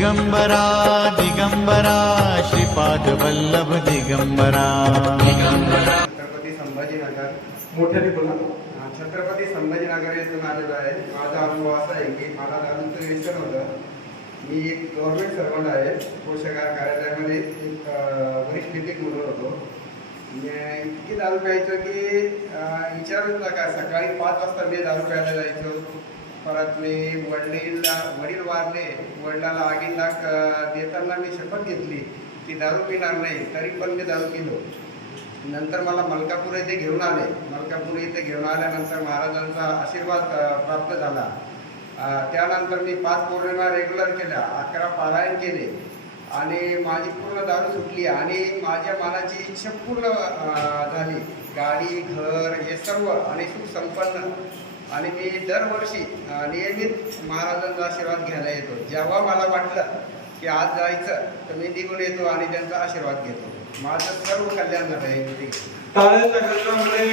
दिगंबरा दिगंबरा श्रीपाद वल्लभ दिगंबरा छत्रपती संभाजीनगर मोठ्याने बोला. छत्रपती संभाजीनगर येथून आलेलो आहे. माझा अनुभव असा आहे की मला दारूचं व्यसन होतं. मी एक गव्हर्नमेंट सर्वंट आहे. पोषकार कार्यालयामध्ये एक वरिष्ठ लिपिक म्हणून होतो. इतकी दारू प्यायचो की विचारूच नका. सकाळी 5 वाजता मी दारू प्यायला जायचो. परत मी वडील वारले. वडिलाला आगीला देताना मी शपथ घेतली की दारू पिणार नाही, तरी पण मी दारू पिलो. नंतर मला मलकापूर येथे घेऊन आले. मलकापूर येथे घेऊन आल्यानंतर महाराजांचा आशीर्वाद प्राप्त झाला. त्यानंतर मी 5 पौर्णिमा रेग्युलर केल्या, 11 पारायण केले आणि माझी पूर्ण दारू सुटली आणि माझ्या मनाची इच्छा पूर्ण झाली. गाडी, घर हे सर्व आणि सुख संपन्न. आणि मी दरवर्षी नियमित महाराजांचा आशीर्वाद घ्यायला येतो. जेव्हा मला वाटलं की आज जायचं तर मी निघून येतो आणि त्यांचा आशीर्वाद घेतो. माझं सर्व कल्याण झालं आहे. टाळ्यांच्या गजरामुळे